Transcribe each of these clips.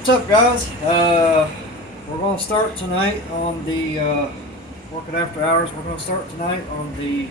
What's up, guys? We're going to start tonight on the working after hours. We're going to start tonight on the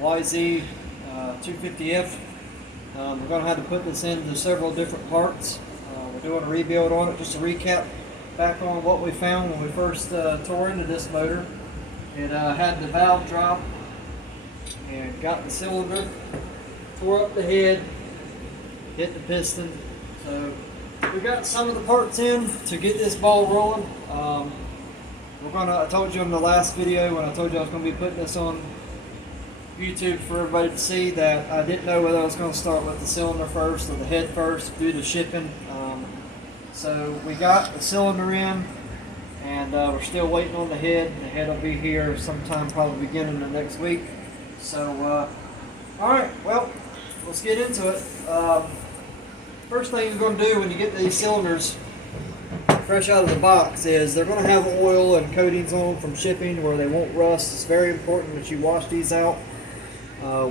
YZ250F. We're going to have to put this into several different parts. We're doing a rebuild on it. Just to recap back on what we found when we first tore into this motor. It had the valve drop and got the cylinder, tore up the head, hit the piston. So we got some of the parts in to get this ball rolling. I told you in the last video when I told you I was going to be putting this on YouTube for everybody to see, that I didn't know whether I was going to start with the cylinder first or the head first due to shipping. So we got the cylinder in, and we're still waiting on the head. The head will be here sometime probably beginning of next week. So alright, well, let's get into it. First thing you're going to do when you get these cylinders fresh out of the box is they're going to have oil and coatings on them from shipping where they won't rust. It's very important that you wash these out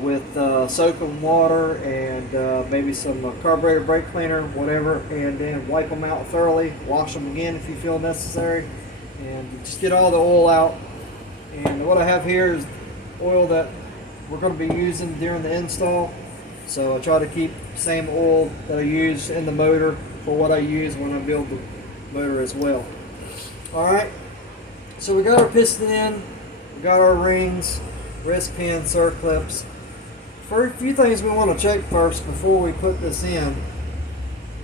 with soap and water and maybe some carburetor brake cleaner, whatever, and then wipe them out thoroughly. Wash them again if you feel necessary, and just get all the oil out. And what I have here is oil that we're going to be using during the install. So I try to keep the same oil that I use in the motor for what I use when I build the motor as well. Alright, so we got our piston in, we got our rings, wrist pins, circlips. For a few things we want to check first before we put this in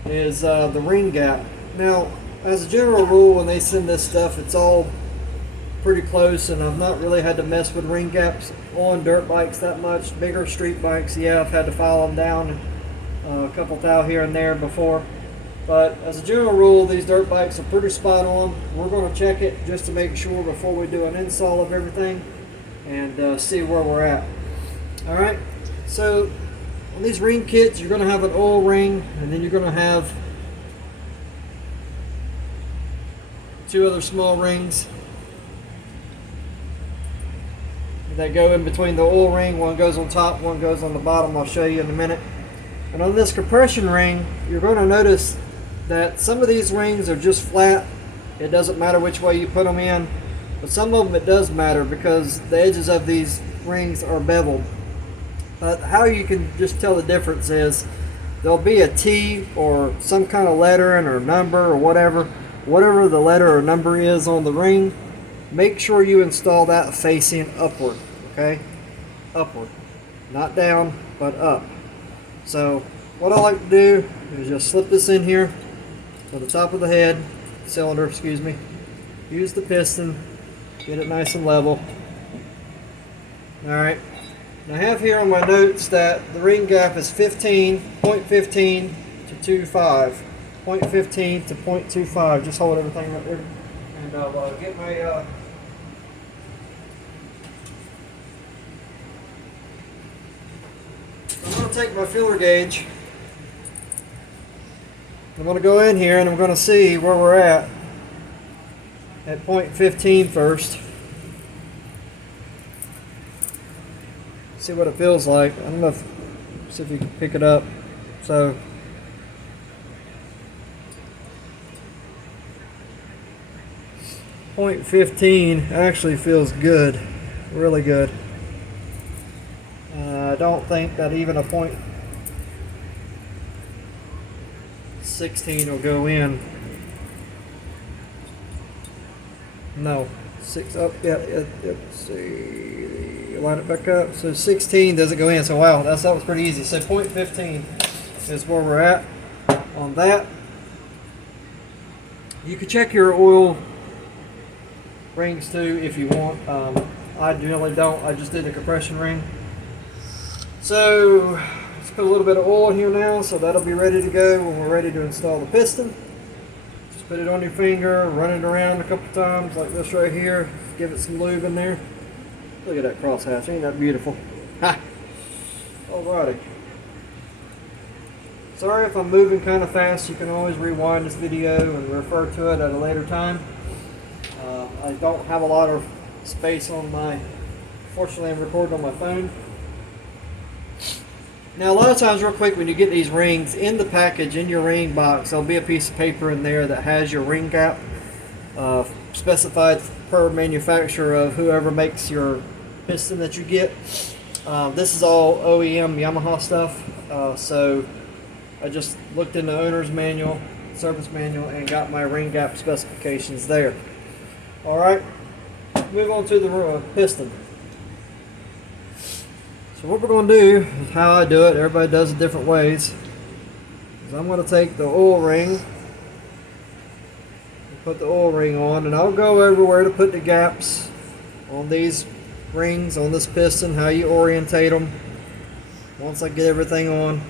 is the ring gap. Now, as a general rule, when they send this stuff, it's all pretty close, and I've not really had to mess with ring gaps on dirt bikes that much. Bigger street bikes, yeah, I've had to file them down a couple thou here and there before, but as a general rule, these dirt bikes are pretty spot on. We're going to check it just to make sure before we do an install of everything and see where we're at. Alright, so on these ring kits, you're going to have an oil ring, and then you're going to have two other small rings that go in between the oil ring. One goes on top, one goes on the bottom. I'll show you in a minute. And on this compression ring, you're going to notice that some of these rings are just flat. It doesn't matter which way you put them in, but some of them it does matter because the edges of these rings are beveled. But how you can just tell the difference is there'll be a T or some kind of lettering or number or whatever the letter or number is on the ring. Make sure you install that facing upward, okay? Upward. Not down, but up. So what I like to do is just slip this in here to the top of the head, cylinder, excuse me. Use the piston, get it nice and level. Alright. Now I have here on my notes that the ring gap is 0.15 to 2.5. 0.15 to 0.25. Just hold everything right there. And I'll get my I'm going to take my feeler gauge. I'm going to go in here and I'm going to see where we're at 0.15 first. See what it feels like. I don't know if, see if you can pick it up. So 0.15 actually feels good, really good. I don't think that even a 0.16 will go in. No, let's see, line it back up. So 16 doesn't go in. So wow, that was pretty easy. So 0.15 is where we're at on that. You can check your oil rings too if you want. I generally don't. I just did the compression ring. So let's put a little bit of oil in here now, so that'll be ready to go when we're ready to install the piston. Just put it on your finger, run it around a couple times like this right here. Give it some lube in there. Look at that crosshatch, ain't that beautiful? Ha! Alrighty. Sorry if I'm moving kind of fast. You can always rewind this video and refer to it at a later time. I don't have a lot of space on my, fortunately I'm recording on my phone. Now, a lot of times, real quick, when you get these rings in the package, in your ring box, there'll be a piece of paper in there that has your ring gap specified per manufacturer of whoever makes your piston that you get. This is all OEM Yamaha stuff, so I just looked in the owner's manual, service manual, and got my ring gap specifications there. Alright, move on to the piston. So what we're going to do is how I do it. Everybody does it different ways. Is I'm going to take the oil ring and put the oil ring on, and I'll go over where to put the gaps on these rings on this piston, how you orientate them once I get everything on.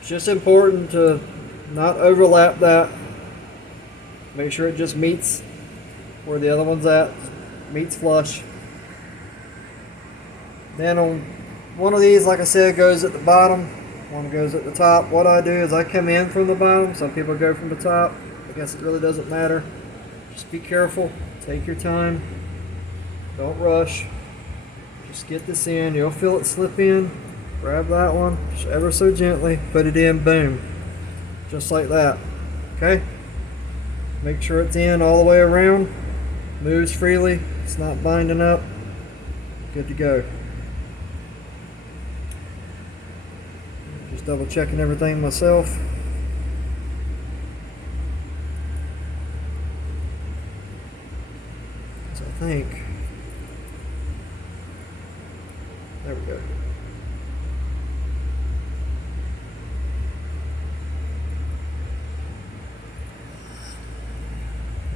It's just important to not overlap that. Make sure it just meets where the other one's at, meets flush. Then on one of these, like I said, goes at the bottom, one goes at the top. What I do is I come in from the bottom. Some people go from the top. I guess it really doesn't matter. Just be careful, take your time, don't rush. Just get this in, you'll feel it slip in. Grab that one, just ever so gently, put it in, boom. Just like that, okay? Make sure it's in all the way around, moves freely, it's not binding up, good to go. Just double checking everything myself. So I think, there we go.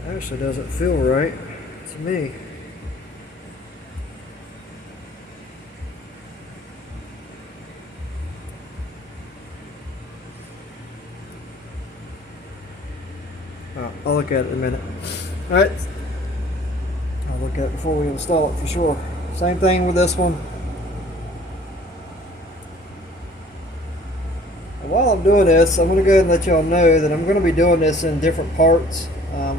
Actually doesn't feel right to me. Oh, I'll look at it in a minute. Alright. I'll look at it before we install it for sure. Same thing with this one. And while I'm doing this, I'm going to go ahead and let y'all know that I'm going to be doing this in different parts.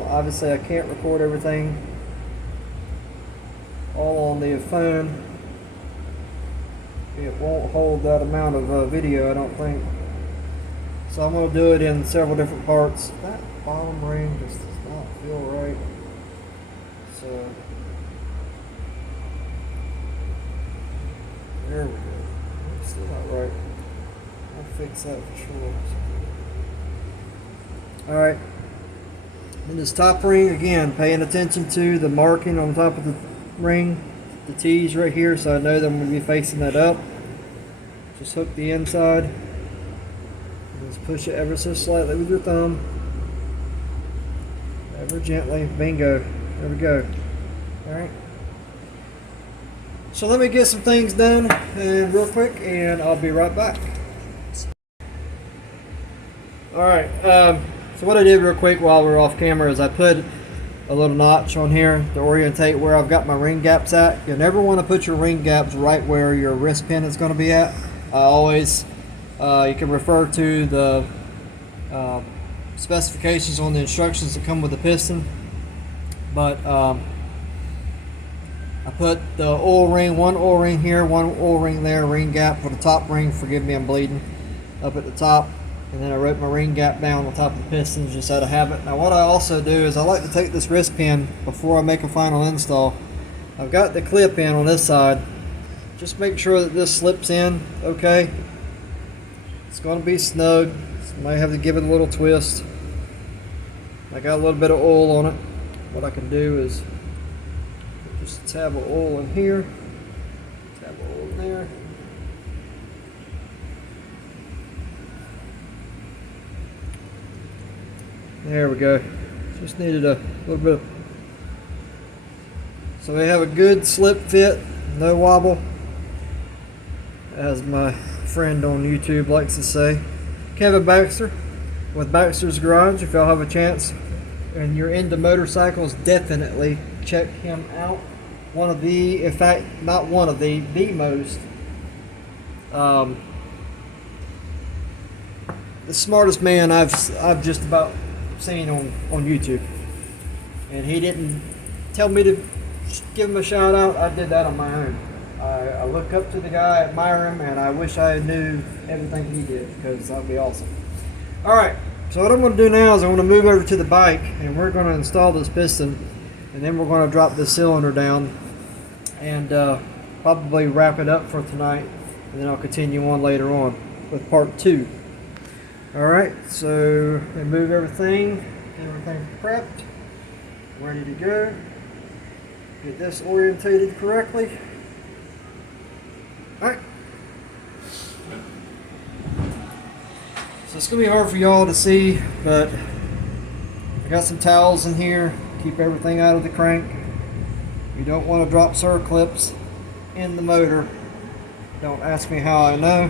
Obviously I can't record everything all on the phone. It won't hold that amount of video, I don't think. So I'm going to do it in several different parts. That bottom ring just does not feel right. So there we go. It's still not right. I'll fix that for sure. Alright. And this top ring, again, paying attention to the marking on top of the ring, the T's right here, so I know that I'm going to be facing that up. Just hook the inside. And just push it ever so slightly with your thumb. Ever gently. Bingo. There we go. Alright. So let me get some things done and real quick, and I'll be right back. Alright. So what I did real quick while we were off camera is I put a little notch on here to orientate where I've got my ring gaps at. You never want to put your ring gaps right where your wrist pin is going to be at. I always, you can refer to the specifications on the instructions that come with the piston. But I put the oil ring, one oil ring here, one oil ring there, ring gap for the top ring, forgive me I'm bleeding, up at the top. And then I wrote my ring gap down on top of the pistons just out of habit. Now what I also do is I like to take this wrist pin before I make a final install. I've got the clip in on this side. Just make sure that this slips in okay. It's going to be snug. So I might have to give it a little twist. I got a little bit of oil on it. What I can do is put just a tab of oil in here, tab of oil in there. There we go. Just needed a little bit of... So we have a good slip fit, no wobble, as my friend on YouTube likes to say. Kevin Baxter with Baxter's Garage. If y'all have a chance and you're into motorcycles, definitely check him out. One of the, in fact, not one of the most the smartest man I've just about seen on YouTube. And he didn't tell me to give him a shout out. I did that on my own. I look up to the guy, admire him, and I wish I knew everything he did, because that would be awesome. All right, so what I'm going to do now is I'm going to move over to the bike, and we're going to install this piston, and then we're going to drop this cylinder down and probably wrap it up for tonight, and then I'll continue on later on with part 2. All right, so remove everything prepped, ready to go. Get this orientated correctly. All right. So it's gonna be hard for y'all to see, but I got some towels in here. Keep everything out of the crank. You don't want to drop circlips in the motor. Don't ask me how I know.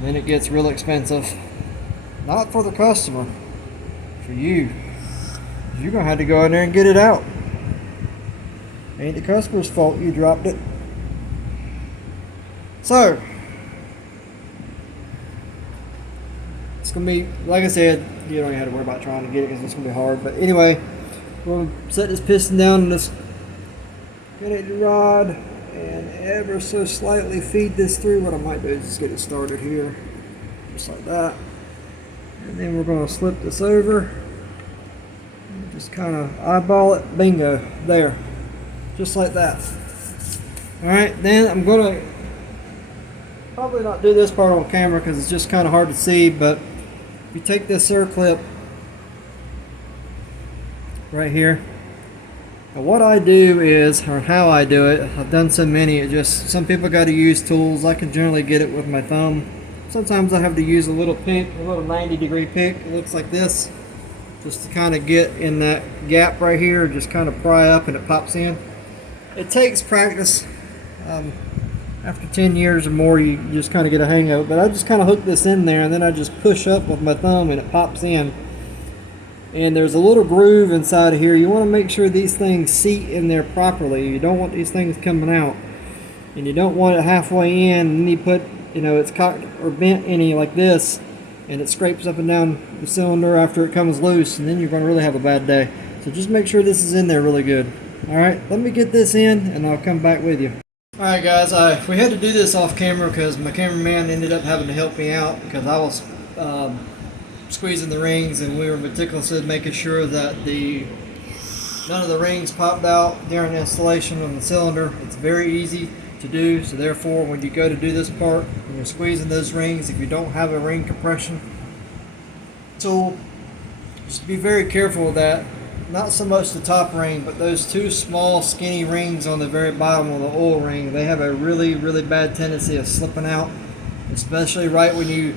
Then it gets real expensive. Not for the customer, for you. You're gonna have to go in there and get it out. Ain't the customer's fault you dropped it. So it's gonna be, like I said, you don't even have to worry about trying to get it because it's gonna be hard. But anyway, we're gonna set this piston down in this connected rod and ever so slightly feed this through. What I might do is just get it started here, just like that. And then we're gonna slip this over. Just kind of eyeball it. Bingo. There. Just like that. Alright, then I'm gonna probably not do this part on camera because it's just kind of hard to see, but if you take this circlip right here, and what I do is, or how I do it, I've done so many, it just, some people got to use tools. I can generally get it with my thumb. Sometimes I have to use a little pick, a little 90-degree pick. It looks like this, just to kind of get in that gap right here, just kind of pry up and it pops in. It takes practice. After 10 years or more, you just kind of get a hang of it. But I just kind of hook this in there, and then I just push up with my thumb, and it pops in. And there's a little groove inside of here. You want to make sure these things seat in there properly. You don't want these things coming out, and you don't want it halfway in, and then you put, you know, it's cocked or bent any like this, and it scrapes up and down the cylinder after it comes loose, and then you're going to really have a bad day. So just make sure this is in there really good. All right, let me get this in, and I'll come back with you. Alright guys, we had to do this off camera because my cameraman ended up having to help me out because I was squeezing the rings, and we were meticulous in making sure that none of the rings popped out during the installation of the cylinder. It's very easy to do, so therefore when you go to do this part, when you're squeezing those rings, if you don't have a ring compression tool, just be very careful of that. Not so much the top ring, but those two small skinny rings on the very bottom of the oil ring, they have a really, really bad tendency of slipping out, especially right when you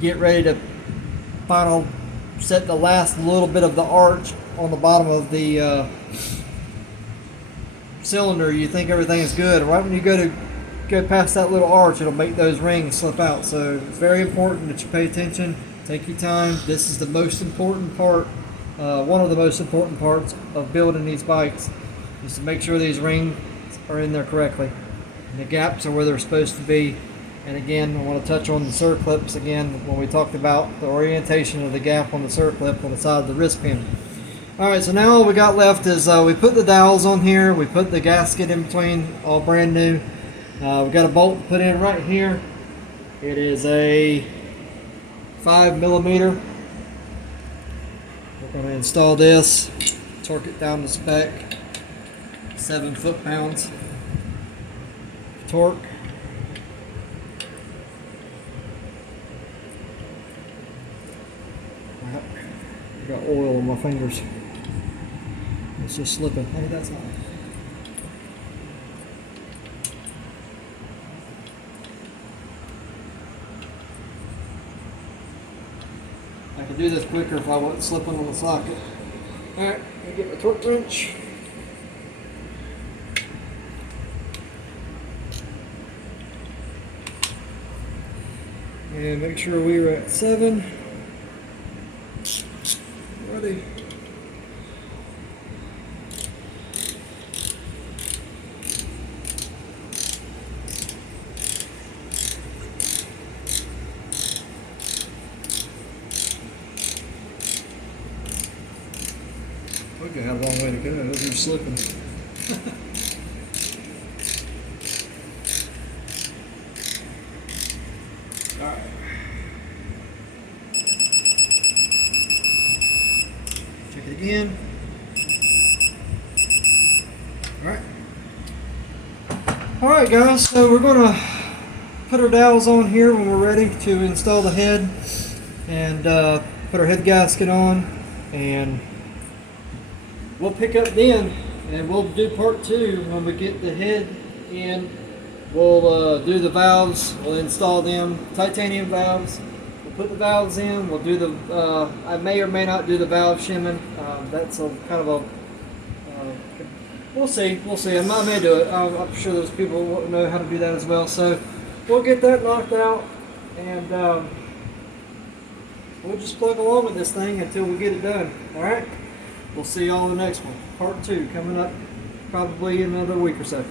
get ready to set the last little bit of the arch on the bottom of the cylinder. You think everything is good, right when you go past that little arch, it'll make those rings slip out. So it's very important that you pay attention, take your time. This is the most important part. One of the most important parts of building these bikes is to make sure these rings are in there correctly. And the gaps are where they're supposed to be. And again, I want to touch on the circlips again when we talked about the orientation of the gap on the circlip on the side of the wrist pin. Alright, so now all we got left is we put the dowels on here, we put the gasket in between, all brand new. We've got a bolt put in right here. It is a 5mm. We're going to install this, torque it down to spec, 7 foot-pounds torque. I got oil on my fingers. It's just slipping. Hey, that's not. I could do this quicker if I wasn't slipping on the socket. Alright, let me get my torque wrench. And make sure we are at 7. Ready. Okay, had a long way to go. Those are slipping. check it again. Alright guys, so we're going to put our dowels on here when we're ready to install the head, and put our head gasket on, and we'll pick up then and we'll do part 2 when we get the head in. We'll do the valves, we'll install them, titanium valves. We'll put the valves in, we'll do the, I may or may not do the valve shimming. That's a kind of a, we'll see. I may do it. I'm sure those people will know how to do that as well. So we'll get that knocked out, and we'll just plug along with this thing until we get it done. Alright? We'll see y'all in the next one. Part 2 coming up probably in another week or so.